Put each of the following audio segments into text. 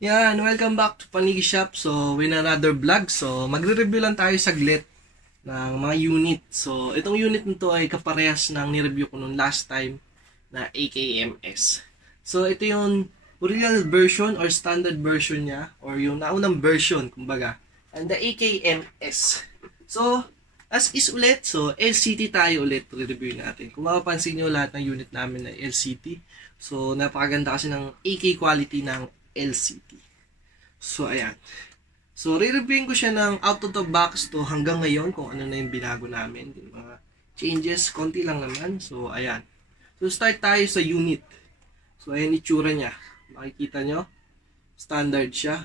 Yan, welcome back to Panigi Shop. So, with another vlog. So, magre-review lang tayo saglit ng mga unit. So, itong unit nito ay kaparehas ng ni-review ko nung last time na AKMS. So, ito yung original version or standard version niya or yung naunang version, kumbaga. And the AKMS. So, as is ulit, so LCT tayo ulit re-review natin. Kung mapapansin nyo lahat ng unit namin na LCT. So, napakaganda kasi ng AK quality ng LCT. So, ayan. So, re-reviewin ko siya ng out of the box to hanggang ngayon kung ano na yung binago namin. Yung mga changes, konti lang naman. So, ayan. So, start tayo sa unit. So, ayan itsura niya. Makikita nyo. Standard siya.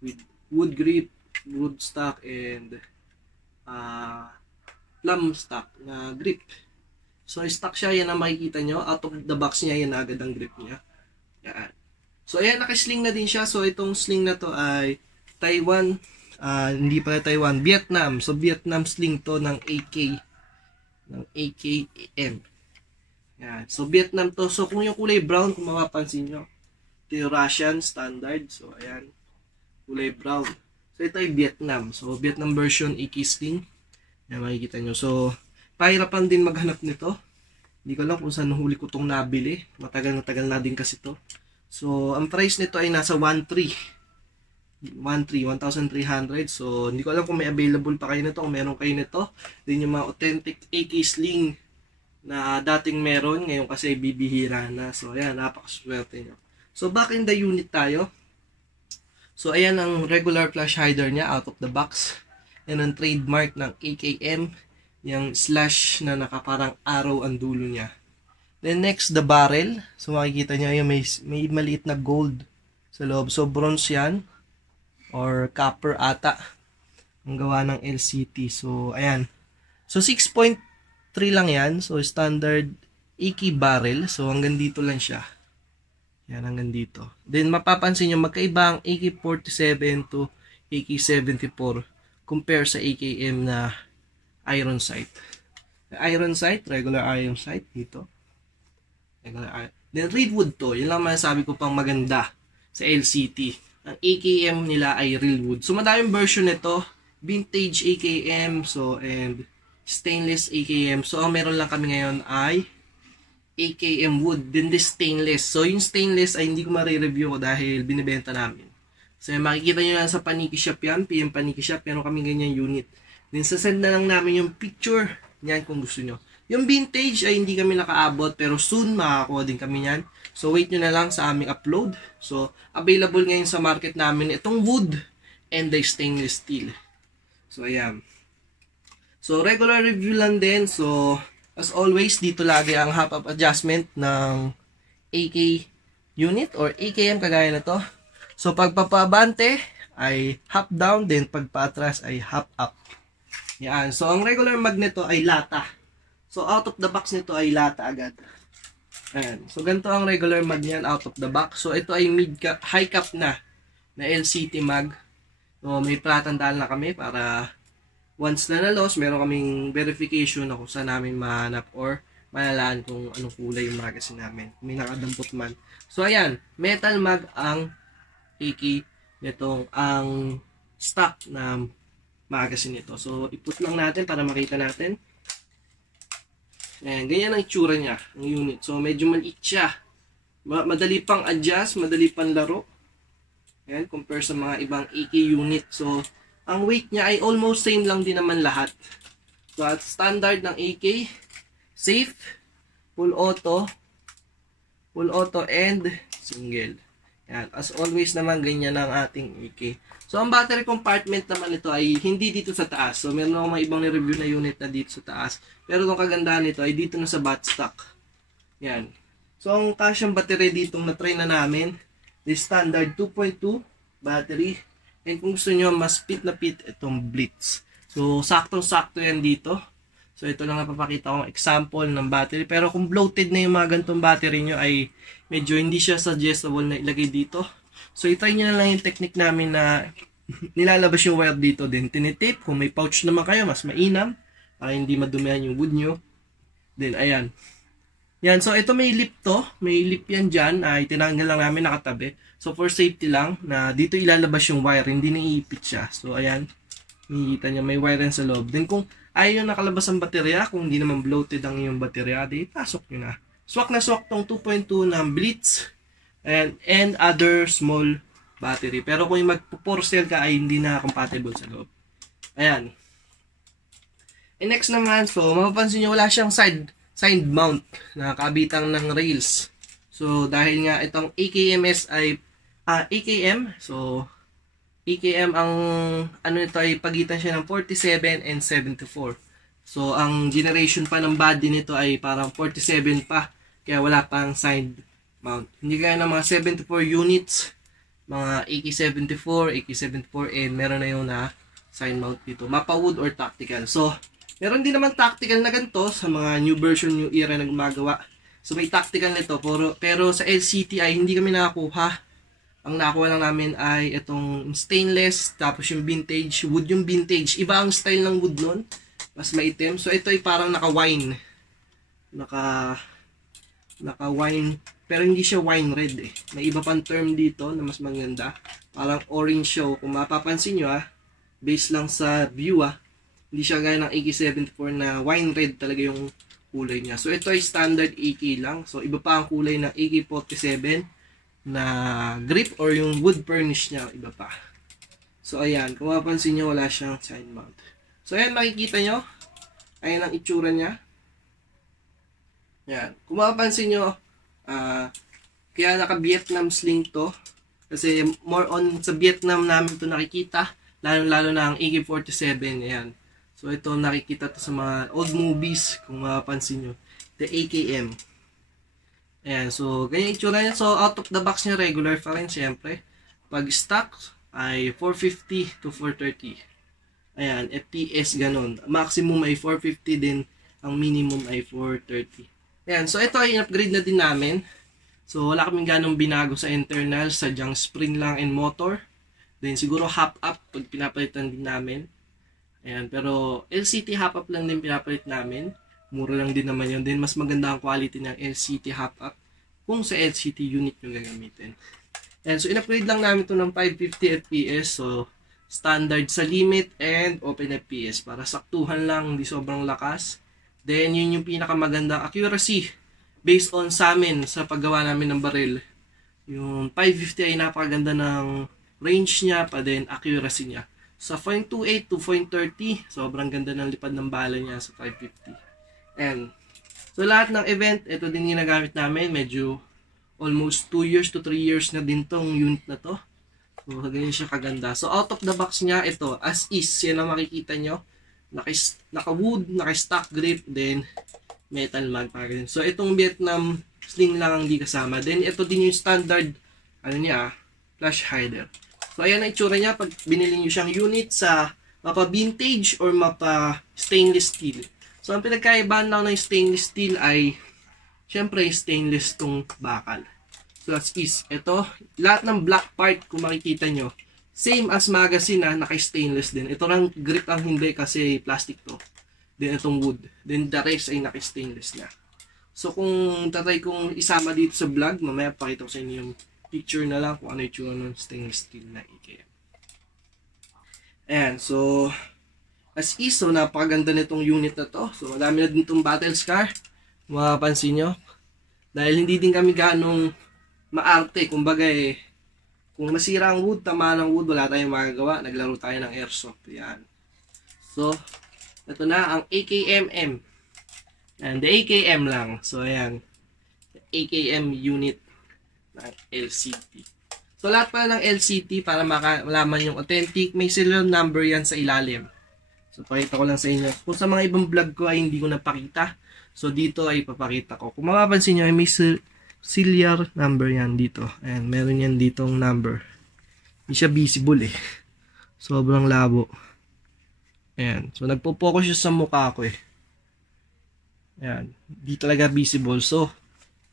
With wood grip, wood stock, and plum stock na grip. So, stock siya. Yan ang makikita nyo. Out of the box niya, yan agad ang grip niya. Yan. So, ayan, nakasling na din siya. So, itong sling na to ay Taiwan, hindi pala Taiwan, Vietnam. So, Vietnam sling to ng AKM. Yan. So, Vietnam to. So, kung yung kulay brown, kung mapapansin nyo, ito yung Russian standard. So, ayan, kulay brown. So, ito ay Vietnam. So, Vietnam version AK sling. Yan, makikita nyo. So, pahirapan din maghanap nito. Hindi ko lang kung saan huli ko itong nabili. Matagal na din kasi to. So, ang price nito ay nasa 1,300. So, hindi ko alam kung may available pa kayo nito. Kung meron kayo nito. Then yung mga authentic AK sling na dating meron. Ngayon kasi bibihira na. So, ayan. Napakaswerte nyo. So, back in the unit tayo. So, ayan ang regular flash hider niya out of the box. Yan ang trademark ng AKM. Yung slash na nakaparang arrow ang dulo niya. Then next, the barrel. So, makikita nyo yung may maliit na gold sa loob. So, bronze yan. Or copper ata ang gawa ng LCT. So, ayan. So, 6.3 lang yan. So, standard AK barrel. So, hanggang dito lang siya. Yan, hanggang dito. Then, mapapansin nyo, magkaiba ang AK-47 to AK-74 compare sa AKM na iron sight. Iron sight, regular iron sight dito. Regular iron. Then, redwood to. Yun lang masasabi ko pang maganda sa LCT. Ang AKM nila ay real wood. So, madaming version nito. Vintage AKM. So, and stainless AKM. So, ang meron lang kami ngayon ay AKM wood. Then, this stainless. So, yung stainless ay hindi ko ma-review dahil binibenta namin. So, makikita nyo lang sa Paniki Shop yan. PM Paniki Shop. Meron kami ganyan unit. Then, sasend na lang namin yung picture niyan kung gusto nyo. Yung vintage ay hindi kami nakaabot. Pero soon, makakakuha din kami yan. So, wait nyo na lang sa aming upload. So, available ngayon sa market namin itong wood and the stainless steel. So, ayan. So, regular review lang din. So, as always, dito lagi ang hop-up adjustment ng AK unit or AKM kagaya na to. So, pagpapabante ay hop down, then pagpatras ay hop up. Yan. So, ang regular mag nito ay lata. So, out of the box nito ay lata agad. Ayan. So, ganito ang regular mag niyan out of the box. So, ito ay high cap na LCT mag. So, may palatandaan na kami para once na na-loss, meron kaming verification na kung saan namin mahanap or malalaan kung anong kulay yung magazine namin. Kung may nakadampot man. So, ayan. Metal mag ang AK nitong ang stock na magazine nito. So, iput lang natin para makita natin. Ayan, ganyan ang itsura niya, ang unit. So, medyo maliit siya. Madali pang adjust, madali pang laro. Ayan, compare sa mga ibang AK unit. So, ang weight niya ay almost same lang din naman lahat. So, at standard ng AK, safe, full auto, and single. Ayan, as always naman, ganyan ang ating AK. So, ang battery compartment naman ito ay hindi dito sa taas. So, meron akong mga ibang review na unit na dito sa taas. Pero itong kagandahan nito ay dito na sa bat stock. Yan. So, ang kasyang battery dito na-try na namin is standard 2.2 battery. And kung gusto nyo, mas fit na fit itong Blitz. So, saktong-sakto yan dito. So, ito lang napapakita kong example ng battery. Pero kung bloated na yung mga ganitong battery nyo ay medyo hindi siya suggestible na ilagay dito. So, itry nyo na lang yung technique namin na nilalabas yung wire dito din. Tinitape. Kung may pouch naman kayo, mas mainam. Para hindi madumihan yung wood nyo. Then, ayan. Yan, so ito may lip to. May lip yan dyan. Ay, tinanggal lang namin nakatabi. So for safety lang, na dito ilalabas yung wire. Hindi na iipit siya. So ayan, makikita nyo may wire yan sa loob. Then kung ayaw nakalabas ang baterya, kung hindi naman bloated ang iyong baterya, di pasok nyo na. Swak na swak tong 2.2 ng Blitz and other small battery. Pero kung yung mag-4 cell ka ay hindi na compatible sa loob. Ayan. And next naman, so mapapansin nyo wala siyang side mount na kabitang ng rails. So dahil nga itong AKMS ay AKM, so AKM ang ano nito ay pagitan siya ng 47 and 74. So ang generation pa ng body nito ay parang 47 pa, kaya wala pang side mount. Hindi kaya ng mga 74 units, mga AK-74, AK-74N, meron na yung na side mount dito. Mapa wood or tactical. So meron din naman tactical na ganito sa mga new version, new era na gumagawa. So may tactical nito, pero sa LCT ay hindi kami nakakuha. Ang nakakuha lang namin ay itong stainless, tapos yung vintage, wood yung vintage. Iba ang style ng wood nun, mas maitim. So ito ay parang naka-wine. Naka-wine, pero hindi siya wine red eh. May iba pang term dito na mas maganda. Parang orange show. Kung mapapansin nyo based lang sa view hindi siya gaya ng AK-74 na wine red talaga yung kulay niya. So ito ay standard AK lang. So iba pa ang kulay ng AK-47 na grip or yung wood furnish niya, iba pa. So ayan, kung mapapansin nyo wala siyang side mount. So ayan, makikita nyo. Ayan ang itsura niya. Ayan. Kung mapapansin nyo, kaya naka-Vietnam sling to. Kasi more on sa Vietnam namin to nakikita. Lalo na ang AK-47. Ayan. So ito nakikita to sa mga old movies kung mapapansin nyo. The AKM. Ayan. So ganyan itsura niya. So out of the box niya regular pa rin syempre. Pag stock ay 450 to 430. Ayan. FPS ganun. Maximum ay 450 din. Ang minimum ay 430. Ayan. So ito ay in-upgrade na din namin. So wala kaming ganong binago sa internal. Sadyang spring lang and motor. Then siguro hop up pag pinapalitan din namin. Ayan, pero LCT hop up lang din pinapalit namin. Mura lang din naman yun. Then mas maganda ang quality ng LCT hop up kung sa LCT unit yung gagamitin. Ayan, so in-upgrade lang namin ito ng 550 FPS. So standard sa limit and open FPS para saktuhan lang, hindi sobrang lakas. Then yun yung pinakamagandang accuracy based on sa amin sa paggawa namin ng baril. Yung 550 ay napakaganda ng range niya pa din accuracy niya. Sa 0.28 to 0.30, sobrang ganda ng lipad ng bala niya sa 550. And so lahat ng event, ito din ginagamit namin. Medyo almost 2 years to 3 years na din tong unit na to. So ganyan siya kaganda. So out of the box niya, ito as is. Yan ang makikita nyo. Naka-wood, naka-stock grip, then metal mag. So itong Vietnam sling lang ang di kasama. Then ito din yung standard ano niya, flash hider. So ayan ang itsura niya pag binili niyo siyang unit sa mapa vintage or mapa stainless steel. So ang pinagkaibahan lang ng stainless steel ay syempre stainless tong bakal. So that's is. Ito, lahat ng black part kung makikita nyo, same as magazine naka-stainless din. Ito lang grip ang hindi kasi plastic to. Then itong wood. Then the rest ay naka-stainless na. So kung tatry kong isama dito sa vlog, mamaya pakita ko sa inyo yung picture na lang kung ano yung tsura ng stainless steel na AKM. Ayan, so as is, so napakaganda nitong unit na to. So madami na din itong battle scar. Mapapansin nyo. Dahil hindi din kami ganong maarte. Kumbaga kung masira ang wood, tama ng wood, wala tayong magagawa. Naglaro tayo ng airsoft. Ayan. So, ito na ang AKMM. And the AKM lang. So ayan. The AKM unit ng LCT. So lahat pala ng LCT para malaman yung authentic, may serial number yan sa ilalim. So pakita ko lang sa inyo. Kung sa mga ibang vlog ko ay hindi ko napakita, so dito ay papakita ko. Kung mapapansin nyo ay may serial number yan dito. Ayan, meron yan ditong number. Hindi siya visible Sobrang labo. Ayan. So nagpo-focus siya sa mukha ko Ayan. Di talaga visible. So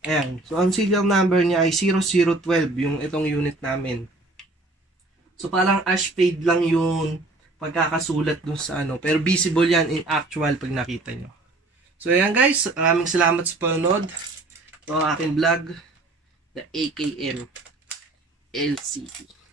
ayan. So, ang serial number niya ay 0012, yung itong unit namin. So, parang ash fade lang yung pagkakasulat dun sa ano. Pero visible yan in actual pag nakita nyo. So, ayan guys. Maraming salamat sa panonood. Ito ang aking vlog, the AKM LCT.